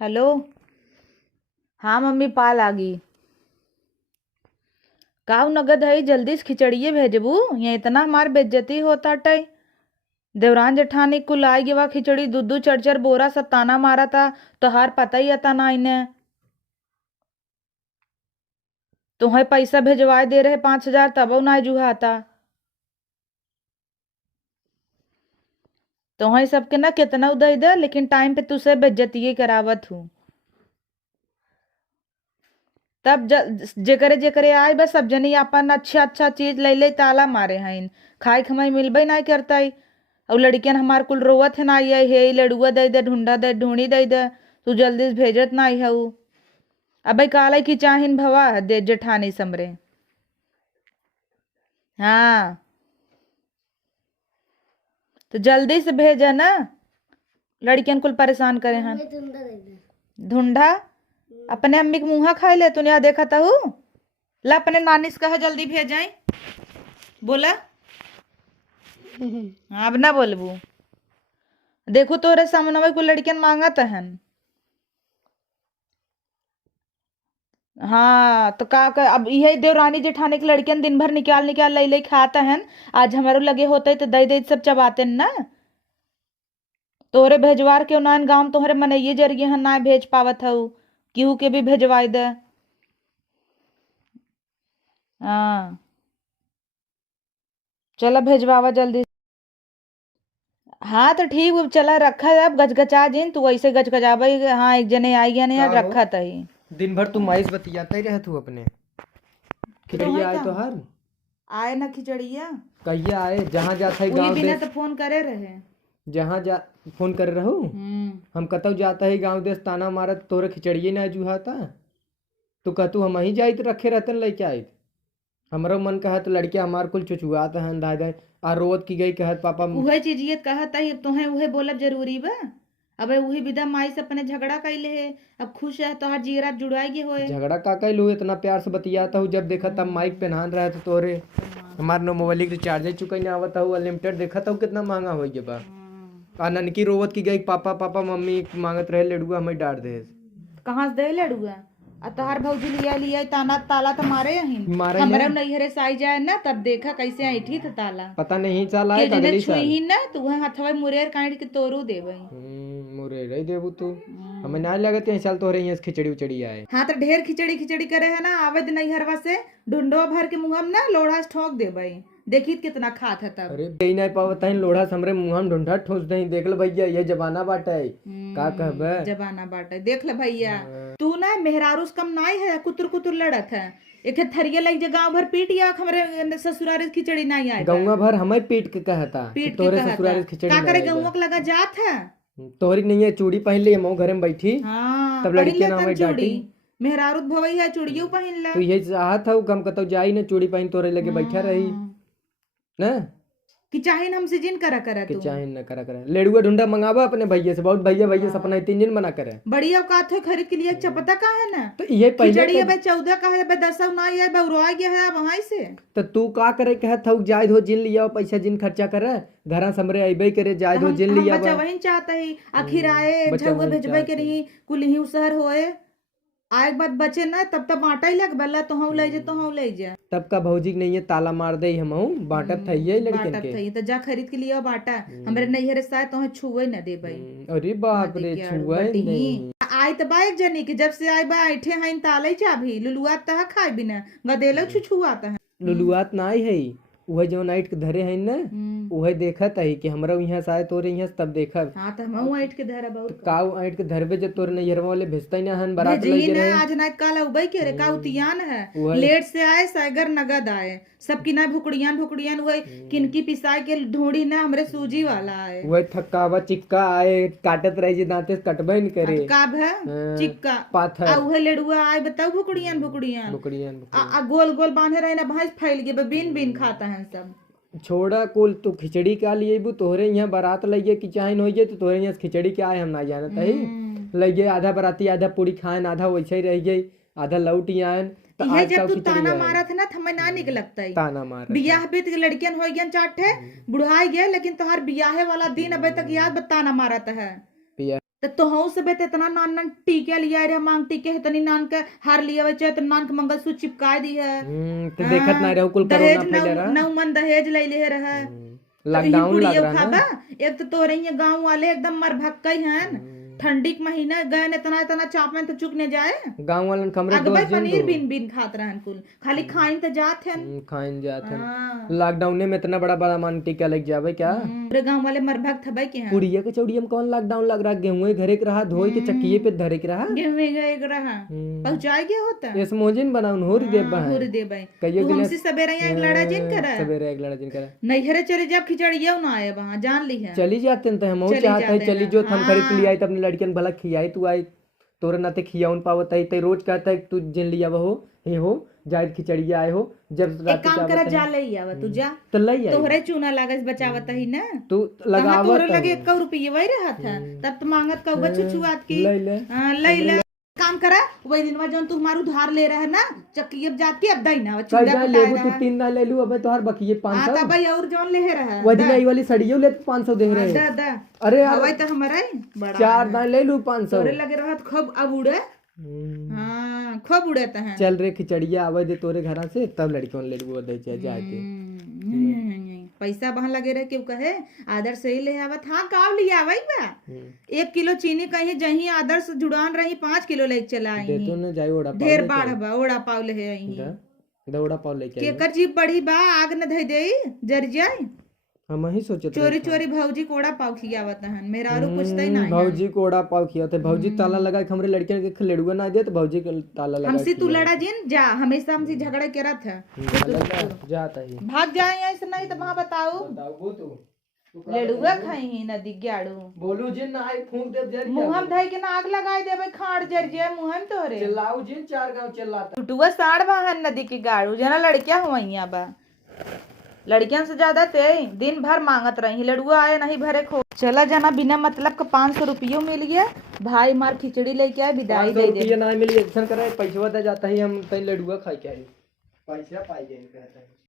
Hello. हाँ mummy पाल आ गई। काऊ नगद है जल्दी से खिचड़िए भेजबू, यहाँ इतना हमार बेइज्जती होता टय। देवरान जेठानी कुल आई गे वा खिचड़ी दूध चढ़ चढ़ बोरा सब ताना मारा था। तोहार पता ही था ना इन्हें। तुम्हें पैसा भेजवाए दे रहे 5,000 तब ना जुहाता। तुम्हें सबके ना कितना उदय दे, लेकिन टाइम पे तुझसे बेइज्जती करावत हूँ। तब जेकरे जेकरे आए बस सब जनी अपन अच्छा अच्छा चीज ले ले ताला मारे हैं। खाए खमाई मिलबे नहीं करता है। और लड़कियन हमार कुल रोवत है ना, ये हे लड़ुआ दे दे, ढूंढा दे, ढूंढी दे दे। तू जल्दी से भेजत नहीं है। अबे काले की चाहिन भवा दे जेठानी समरे। हाँ तो जल्दी से भेजा ना, लड़कियन कुल परेशान करे हैं। ढूंढा अपने अम्मी के मुंहा खाए ले, तूने यहाँ देखा था। ला अपने नानी से कहा जल्दी भेजाई। बोला हाँ, अब ना बोलबू। देखो तोरे सामने कोई लड़कियन मांगत हन। हाँ तो अब यही देवरानी जेठानी की लड़कियन दिन भर निकाल निकाल ले ले खाता हन। आज हमारे लगे होते तो दही दही सब चबाते न ना। तोहरे भेजवार के नान गांव तोहरे मनइये जरिए हन ना भेज पावत हऊ। केहू के भी भेजवाई दे। हाँ चला भेजवावा जल्दी। हाँ तो ठीक चला रखा है, अब गचगचा जिन तू ऐसे गचगचाबई। हाँ एक जने आई गया नहीं का यार, हो रखा तही। दिन भर तुम माइस बतियाता ही रहे तू अपने। तो खिचड़िया आए है तो का हर आए ना खिचड़िया। कहिया आए जहाँ जाता है वही गांव बिना देश। तो फोन करे रहे। जहाँ जा फोन कर रहू। हम्म। हम कतौ जाता है गांव देश ताना मारत तोरे खिचड़िए ना जुहाता। तू कहतू हम ही जाइत रखे रहतन लेके आइत। हमरो मन कहत लड़किया हमार कुल चुचुआत हन दाय दाय। आ रोवत की गई कहत पापा उहे चीज ये कहत है तुम्हें उहे बोलब जरूरी बा। अबे उही विदा माई से अपने झगड़ा कैले है। अब खुश है तोहर जीरा जुड़ाई गे होए। झगड़ा का कैलू इतना प्यार से बतियाता हूँ, जब देखा तब माइक पहनान रहे थे तोरे। हमार नो मोबाइल के रिचार्ज चुका नहीं आवता हूँ, अनलिमिटेड देखा था कितना महंगा हो गया बा। आ ननकी रोवत की गई पापा पापा मम्मी मांगत रहे लडुआ हमें डांट दे। कहाँ से दे लड़ुआ। आ तोहार भौजी लिया लिया ताना ताला तो मारे यहीं। मारे हमरा ने नैहरे से आई जाए ना तब देखा कैसे ऐठी था ताला। पता नहीं चला के है जने अगली छुई साल। ही ना तो वह हथवा मुरेर काट के तोरू देबई। मोरे रही देबू तू। हमें ना लगत है चल तोरे यहाँ से खिचड़ी उचड़ी आए। हाँ तो ढेर खिचड़ी खिचड़ी करे है ना, आवेद नैहरवा से ढूंढो भर के मुंह में ना लोढ़ा से ठोक देबई। देखी कितना खात है तब। अरे दे नहीं पावत है लोढ़ा समरे मुंह में ढूंढा ठोस दे। देख लो भैया ये जमाना बाटा है। का कहबे जबाना बाटे देख ले भैया। तू ना मेहरारूस कम नाई है, कुतुर कुतुर लड़त है। एक थरिया लग जे गांव भर पीट या हमरे ससुरारे से खिचड़ी नहीं आए गौवा भर हमें पीट के कहता कि पीट के तोरे कहता ससुराल से खिचड़ी का ना करे आएगा। गौवा के लगा जात है। तोहरी नहीं है चूड़ी पहन ली मऊ घर में बैठी। हाँ तब पहन लड़की ले ना तन हमें चूड़ी। डांटी। मेहरारूत भवई है चूड़ियों पहन ले। तो यही चाहत हूँ कम कतो जाई ना चूड़ी पहन तोरे लगे बैठा रही ना। कि चाहे हमसे जिन करा करा कि तू। चाहे न करा करे लेडुआ ढूंढा मंगावा अपने भैया से। बहुत भैया भैया से अपना 3 दिन मना करे। बड़ी औकात है खरीद के लिए चपता का है ना। तो ये पहले खिचड़ी अब 14 का है, अब 10 ना है, बउरवा गया है अब वहीं से। तो तू का करे कहत हूँ जायद हो जिन लिया पैसा जिन खर्चा करे घर समरे अबे करे जायद हो जिन हम लिया बच्चा वहीं चाहता ही आखिर आए बच्चा झउआ वहीं भेजबे के चाहता रही कुल ही शहर होए। आए बाद बचे ना तब तब बांटा ही लग बल्ला तो हम ले जे तो हम ले जा। तब का भौजी के नहीं है ताला मार दे हम बांटत था ये लड़कन बांटत के। थई तो जा खरीद के लिए बांटा। हमरे नैहरे साए तो छुए न दे भाई। अरे बाप रे छुआ नहीं। आई तो बाइक जनी कि जब से आई बा ऐठे हईन ताले चाभी लुलुआ तह खाई बिना गदेलो छुछुआत है। लुलुआत ना आई है वह जो नाइट के धरे हैं ना वह देखत है कि हमरा यहाँ से आए तोरे यहाँ से तब देखब। हाँ तो हम ऐठ के धरा बहुत काऊ ऐट के धरबे जब तोरे नैहरवा वाले भेजता ही ना हन बारात भेजी लगे ना रहे। आज ना काल उबई के रे का उतियान है। वही। लेट से आए सागर नगद आए सब किना भुकड़ियान भुकड़ियान हुए। किनकी पिसाई के ढूंढी ना हमरे सूजी वाला आए। वह थकावा चिक्का आए काटत रहे जे दांते से कटबे न करे। काब है चिक्का पाथर आ उहे लेडुआ आए बताओ भुकड़ियान भुकड़ियान बुकड़ियन आ गोल गोल बांधे रहे ना भैंस फैल गए बिन बिन खाता है सब। छोड़ा कुल तू खिचड़ी क्या लिए बू तोहरे यहाँ बारात लगे कि चाहे न होइए तो तोहरे यहाँ से खिचड़ी क्या आए हम ना जानत है। लगे आधा बाराती आधा पूरी खाएन आधा वैसे ही रह गई आधा लौट ही आयन। तो ये आज जब तक तू खिचड़ी ताना आए मारा था ना हमें ना निक लगता है। ताना मार बियाह पे तो लड़कियन हो गया चाटे बुढ़ाई गए, लेकिन तोहार बियाहे वाला दिन अबे तक याद बताना मारत है। तो तोहू से बेटे इतना नान नान टीके लिया रे, मांग टीके इतनी नान के हार लिया वे चाहे नान के मंगलसूत्र चिपका दी है। तो देखत ना रहो कुल दहेज कोरोना फैले रहा। नौ मन दहेज ले ले रहा। लॉकडाउन लग रहा ना। एक तो तोरे ये गांव वाले एकदम मर भक्कई हैं। ठंडी के महीना गए इतना इतना चाप में तो चुकने जाए। गांव वालन कमरे अगबई दोस्त जिन पनीर दो बिन बिन खात रहन कुल, खाली खाइन तो जात हैं। खाइन जात हैं। हाँ। लॉकडाउन में इतना बड़ा बड़ा मान टीका लग जावे क्या? पूरे गांव वाले मर भक्त हबई के हैं। पुड़िया के चौड़िया में कौन लॉकडाउन लग रहा? गेहूं घरे के रहा, धोई के चक्कीये पे धरे के रहा। गेहूं गए रहा पहुंचाए गया होता। इस मोजिन बनाउन होरी दे बा होरी दे भाई कहियो तू हमसे सवेरे यहाँ एक लड़ा जिन करा सवेरे एक लड़ा जिन करा नैहरे चले जब खिचड़िया ना आए वहां जान ली है। चली जाते हैं तो हम चली चाहते हैं जाते चली हैं, जो हम खरीद हाँ। लिया तो अपनी लड़कियन भला खियाई तू आई तोरे नाते खियाउन पावत है ते रोज कहता है तू जिन लिया वो हे हो जायद खिचड़िया आए हो जब एक रात काम करा जा ले आवा तू जा तो लई आई तोहरे चूना लागस बचावत ही ना तू कहां लगावत तोहरे लगे 1 रुपये वही रहा था तब तो मांगत कौवा छुछुआत की लई ले लई ले काम करा वही दिनवा जौन तू हमारू उधार ले रहा है ना चक्की अब जात के अब दई ना कल चूड़ा जा पटाए लेबू तू रहा 3 ना ले लू अबे तोहार बकिए हां 500 तब भाई और जौन ले रहा वही नहीं वाली सड़ियो ले 500 दे रहे दा दा अरे यार हवाई तो हमारा बड़ा 4 दान ले लू 500 तोरे लगे रहत खूब अब उड़े हाँ खूब उड़ता है। चल रे खिचड़िया आवे दे तोरे घरा से तब लड़कियों ले लू दे चाहे जाके पैसा वहां लगे रहे क्यों कहे आदर्श से ही ले आवत। हाँ काव लिया आवई बा 1 किलो चीनी कहीं जही आदर्श जुड़ान रही 5 किलो ले चला आई दे तो न जाई ओड़ा पाव ढेर बाढ़ बा ओड़ा पाव ले आई दौड़ा पाव लेके आई केकर जीप बढ़ी बा आग न धई देई जर जाई। हम ही सोचत चोरी चोरी भौजी कोड़ा पाव खियावत हन मेहरारू पूछते ही नहीं भौजी कोड़ा पाव खिया थे भौजी ताला लगा के हमरे लड़कियन के खलेड़ुआ ना दे तो भौजी के ताला लगा हमसे तू लड़ा जिन जा हमेशा हमसे झगड़े के रथ है जाता ही भाग जाए ऐसे नहीं तो वहां बताओ बताओ तू लेडुआ खाई ही नदी ग्याड़ू बोलू जिन ना आई फूंक दे जर मुहम धई के ना आग लगाई देबे खाड़ जर जे मुहम तोरे चिल्लाऊ जिन 4 गांव चिल्लाता टुटुआ साड़ वाहन नदी के गाड़ू जना लड़कियां हुआइया बा लड़कियन से ज्यादा ते दिन भर मांगत रही लड़ुआ आए नहीं भरे खो चला जाना बिना मतलब का 500 रुपये मिल गया भाई मार खिचड़ी लेके आए विदाई दे दे ना मिली एक्शन करे पैसा दे जाता है हम तई लड़ुआ खाई के आई पैसा पाई गए कहता है।